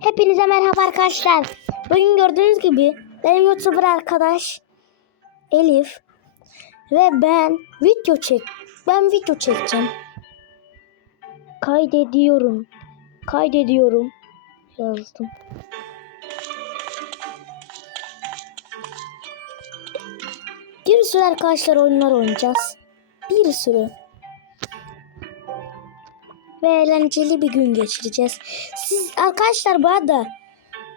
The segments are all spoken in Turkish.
Hepinize merhaba arkadaşlar. Bugün gördüğünüz gibi benim YouTuber arkadaş Elif ve ben video çek. Ben video çekeceğim. Kaydediyorum. Kaydediyorum. Yazdım. Bir sürü arkadaşlar oyunlar oynayacağız. Bir sürü. Ve eğlenceli bir gün geçireceğiz. Siz arkadaşlar bu arada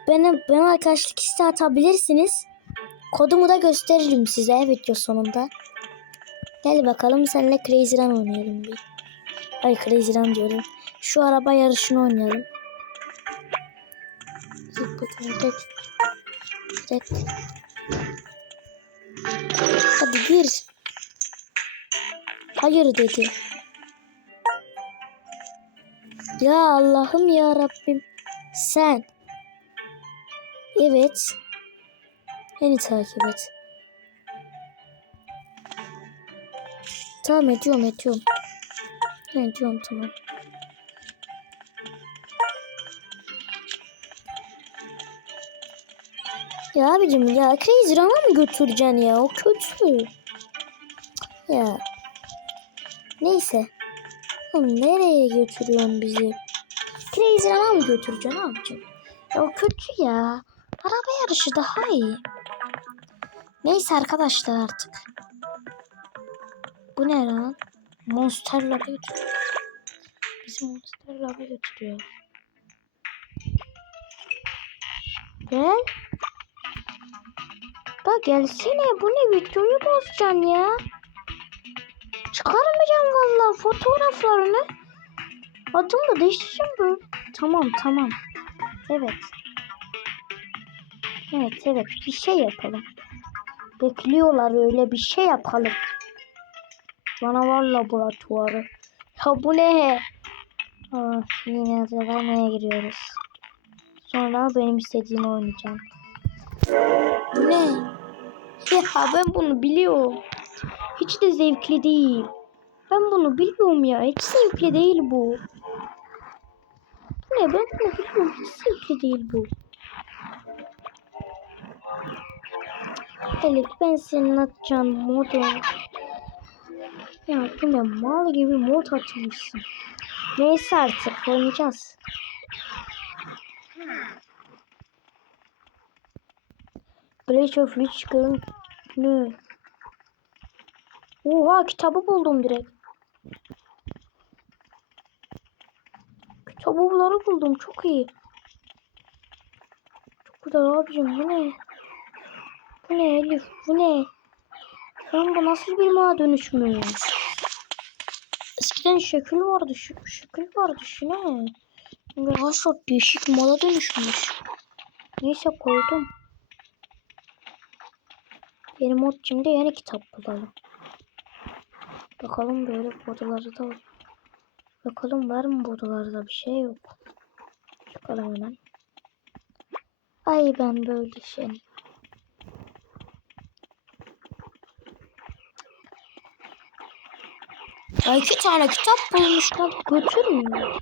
bana, bana arkadaşlık isteği atabilirsiniz. Kodumu da gösteririm size video sonunda. Gel bakalım seninle Crazy Run oynayalım bir. Ay Crazy Run diyorum. Şu araba yarışını oynayalım. Hadi gir. Hayır dedi. Ya Allah'ım ya Rabbim. Sen. Evet. Beni takip et. Tamam ediyorum ediyorum. Ediyorum tamam. Ya abicim ya Crazy Run'a mı götüreceksin ya? O kötü. Ya. Neyse. Oğlum nereye götürüyorsun bizi? Crazy Run'a mı götüreceksin abicim? Ya o kötü ya. Araba yarışı daha iyi. Neyse arkadaşlar artık. Bu ne lan? Monster'lara götürüyor. Bizi Monster'lara götürüyor. Gel. Da gelsene bu ne videoyu bozacaksın ya. Çıkarmayacağım vallahi fotoğraflarını. Adımı da değiştireceğim böyle. Tamam tamam. Evet. Evet evet bir şey yapalım. Bekliyorlar öyle bir şey yapalım. Canavar laboratuvarı. Ya bu ne? Ah, yine denemeye giriyoruz. Sonra benim istediğimi oynayacağım. Ne? Ya ben bunu biliyorum. Hiç de zevkli değil. Ben bunu biliyorum ya. Hiç zevkli değil bu. Ne? Ben bunu biliyorum. Hiç zevkli değil bu. Elif ben senin atacağın modu. Ya bu ne mal gibi mod atmışsın. Neyse artık oynayacağız. Breach of Lich ne? Oha kitabı buldum direkt. Kitapları buldum çok iyi. Çok güzel abicim bu ne? Bu ne Elif bu ne? Lan bu nasıl bir mağa dönüşmüş? Eskiden şekil vardı şekil vardı şu ne? Arkadaşlar değişik mala dönüşmüş. Neyse koydum. Benim mod yeni kitap bulalım. Bakalım böyle odalarda da Bakalım var mı bu odalarda bir şey yok. Çıkalım hemen. Ay ben böyle şey. Ya iki tane kitap bulmuşlar götürmüyor.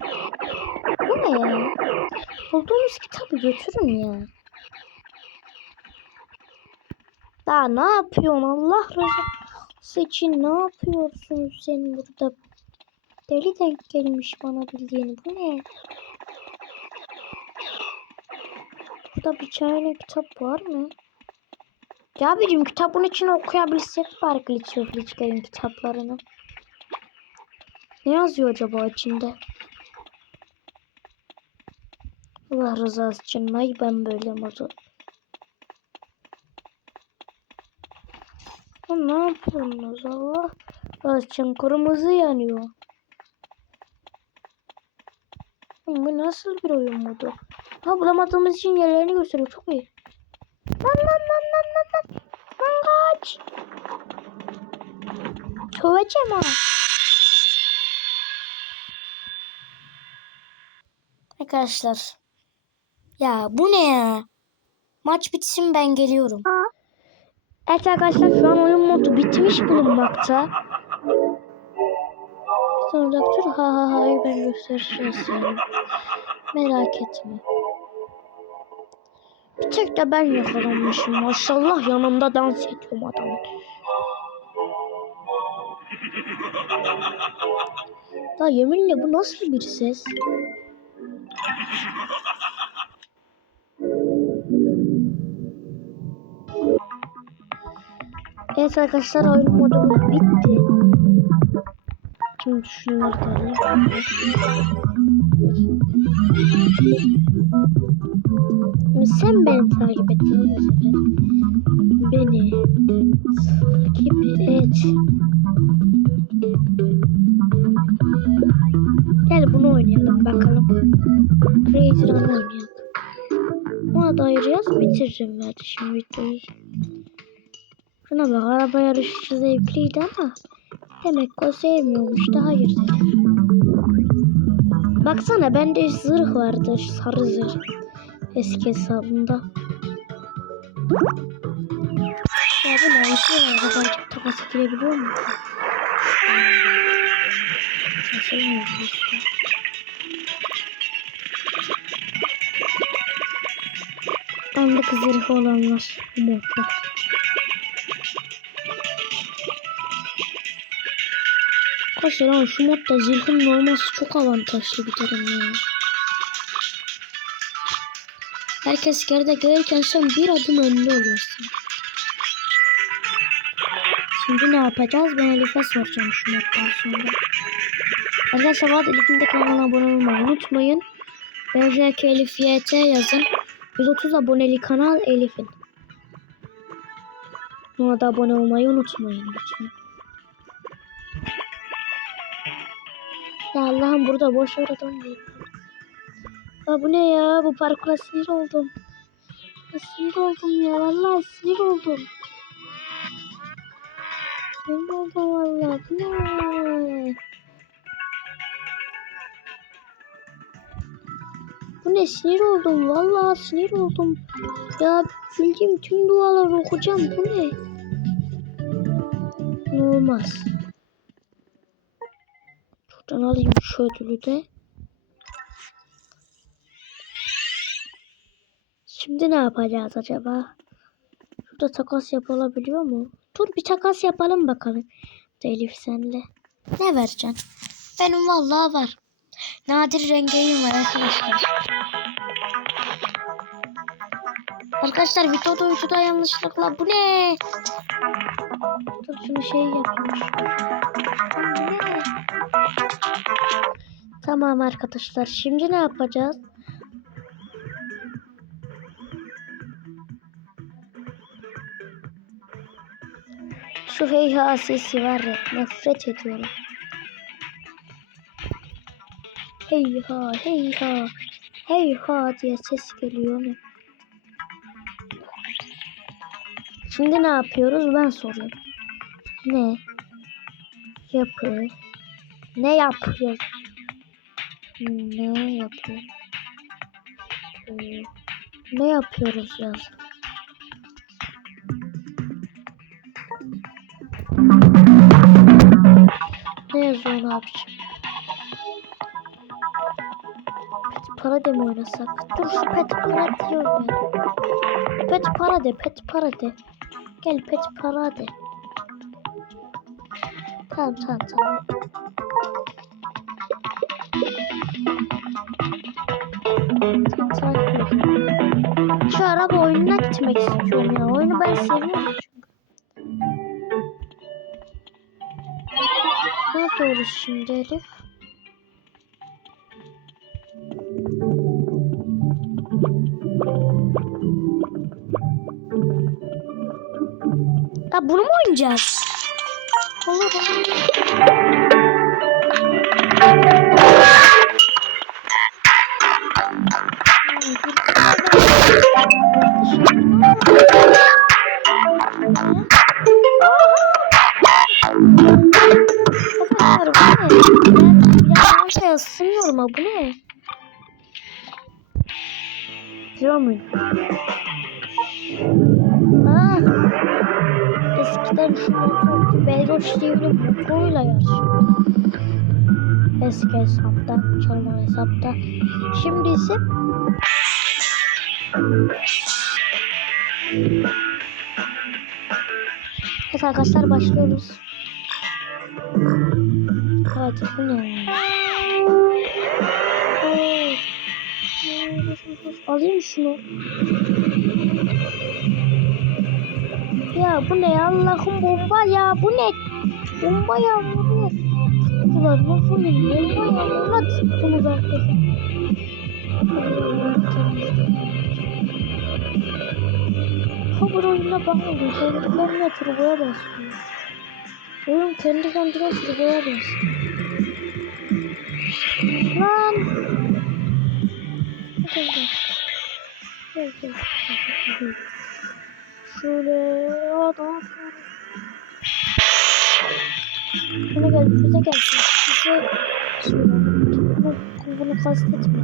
Bu ne ya? Bulduğumuz kitabı götürün ya. Daha ne yapıyorsun Allah rızası için ne yapıyorsun sen burada? Deli denk gelmiş bana bildiğini. Bu ne? Burada bir tane kitap var mı? Ya abicim kitabın içine okuyabilsek bari Glitch Glitch'lerin kitaplarını. Ne yazıyor acaba içinde? Allah rızası için ay ben böyle modu. Ya ne yapıyorsunuz Allah için kırmızı yanıyor. Bu nasıl bir oyun modu? Ha bulamadığımız için yerlerini gösteriyor çok iyi. Lan lan lan lan lan lan. Lan kaç. Töveceğim ha. Arkadaşlar. Ya bu ne ya? Maç bitsin ben geliyorum. Evet arkadaşlar şu an oyun modu bitmiş bulunmakta. Sonra dur ha ha ha ben göstereceğim sana. Merak etme. Bir tek de ben yakalanmışım. Maşallah yanımda dans ediyorum adamın. Ya yeminle bu nasıl bir ses? Evet arkadaşlar oyun modumuz bitti. Şimdi şunları da alayım. Sen beni takip et. Beni takip et. Gel bunu oynayalım bakalım. Run oynayalım. Ona da ayıracağız bitiririm ben şimdi videoyu. Şuna bak araba yarışı zevkliydi ama demek ki o sevmiyormuş da hayır dedi. Baksana bende zırh vardı sarı zırh eski hesabımda. Ya bu ne? İki var. Araba açıp takas girebiliyor mu? Nasıl mı işte? Anlık zırhı olanlar bu modda. Arkadaşlar ama şu modda zırhın olması çok avantajlı bir durum ya. Herkes geride gelirken sen bir adım önde oluyorsun. Şimdi ne yapacağız? Ben Elif'e soracağım şu moddan sonra. Arkadaşlar var Elif'in de kanalına abone olmayı unutmayın. Belki Elif YT yazın. 130 aboneli kanal Elif'in. Ona da abone olmayı unutmayın lütfen. Ya Allah'ım burada boş ver adam. Ya bu ne ya? Bu parkura sinir oldum. Sinir oldum ya. Vallahi sinir oldum. Sinir oldum vallahi. Bu ne? Bu ne sinir oldum. Vallahi sinir oldum. Ya bildiğim tüm duaları okuyacağım. Bu ne? Ne olmaz. Şuradan alayım şu ödülü de. Şimdi ne yapacağız acaba? Şurada takas yapılabiliyor mu? Dur bir takas yapalım bakalım. Elif senle. Ne vereceksin? Benim vallahi var. Nadir rengeyim var arkadaşlar. Arkadaşlar videoda uyuda yanlışlıkla bu ne? Dur şunu şey yapayım. Bu ne? Tamam arkadaşlar. Şimdi ne yapacağız? Şu heyha sesi var ya. Nefret ediyorum. Heyha heyha. Heyha diye ses geliyor. Ne? Şimdi ne yapıyoruz? Ben soruyorum. Ne? Yapı. Ne yapıyor? Ne yapıyor? Ne yapıyoruz yaz? Ne yazıyor abiciğim? Pet para de mi oynasak? Dur şu pet para de oynayalım. Pet para de, pet para de. Gel pet para de. Tamam tamam tamam. Şu araba oyununa gitmek istiyorum ya. Oyunu ben seviyorum çünkü. Ne yapıyoruz şimdi Elif? Ya bunu mu oynayacağız? Olur olur. ısınıyorum abi bu ne? Biliyor muyum? Ah. Eskiden şu Belgoş TV'nin hukukuyla yarışıyor. Eski hesapta, çalman hesapta. Şimdi ise... Evet arkadaşlar başlıyoruz. Evet bu ne? Alayım şunu. Ya bu ne? Allah'ım bomba ya bu ne? Bomba ya bu ne? Bunlar nasıl bir bomba ya? Bunlar çıktınız arkadaşlar. Hamur oyununa bakmadım. Kendi kendine turboya basıyor. Oyun kendi kendine turboya basıyor. Lan! Şöyle adam. Buna gel, bize gel. Şöyle. Bunu, bunu kastetme.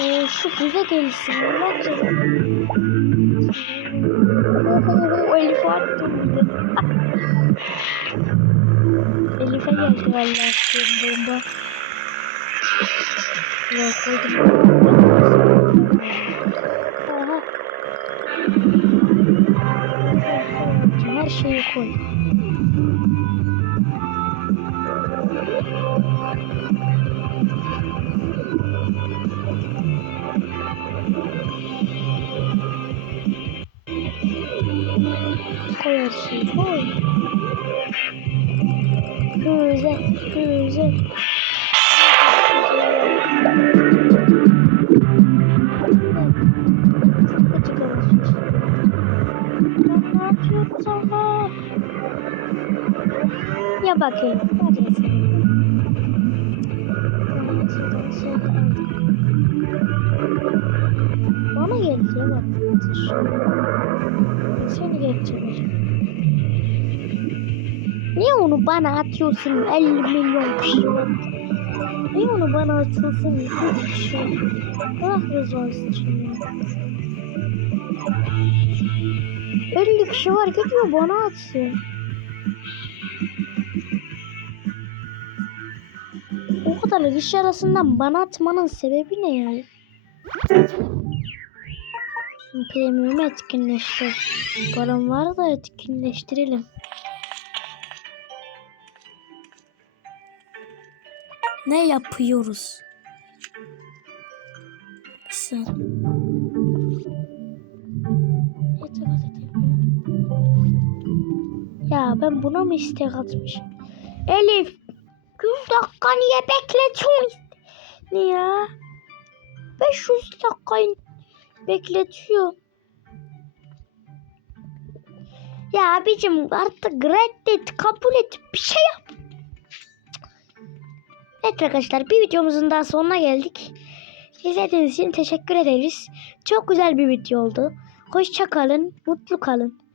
Ee, şu bize gelsin. Ne Oho, Elif'e attım bir de. Elif'e geldi vallahi 我回，的时候，我靠，我靠，Sana? Ya bakayım. Sen. Bana ya bak. Seni geçeceğim. Niye onu bana atıyorsun 50 milyon kişi? Niye onu bana atıyorsun 100 kişi? Allah için ya. 50 kişi var gidiyor bana atsın. O kadar kişi arasından bana atmanın sebebi ne ya? Premium etkinleştir. Param var da etkinleştirelim. Ne yapıyoruz? Bir Ben buna mı istek atmışım? Elif 100 dakika niye bekletiyorsun? Ne ya? 500 dakika bekletiyor. Ya abicim artık reddet kabul et bir şey yap. Evet arkadaşlar bir videomuzun daha sonuna geldik. İzlediğiniz için teşekkür ederiz. Çok güzel bir video oldu. Hoşça kalın, mutlu kalın.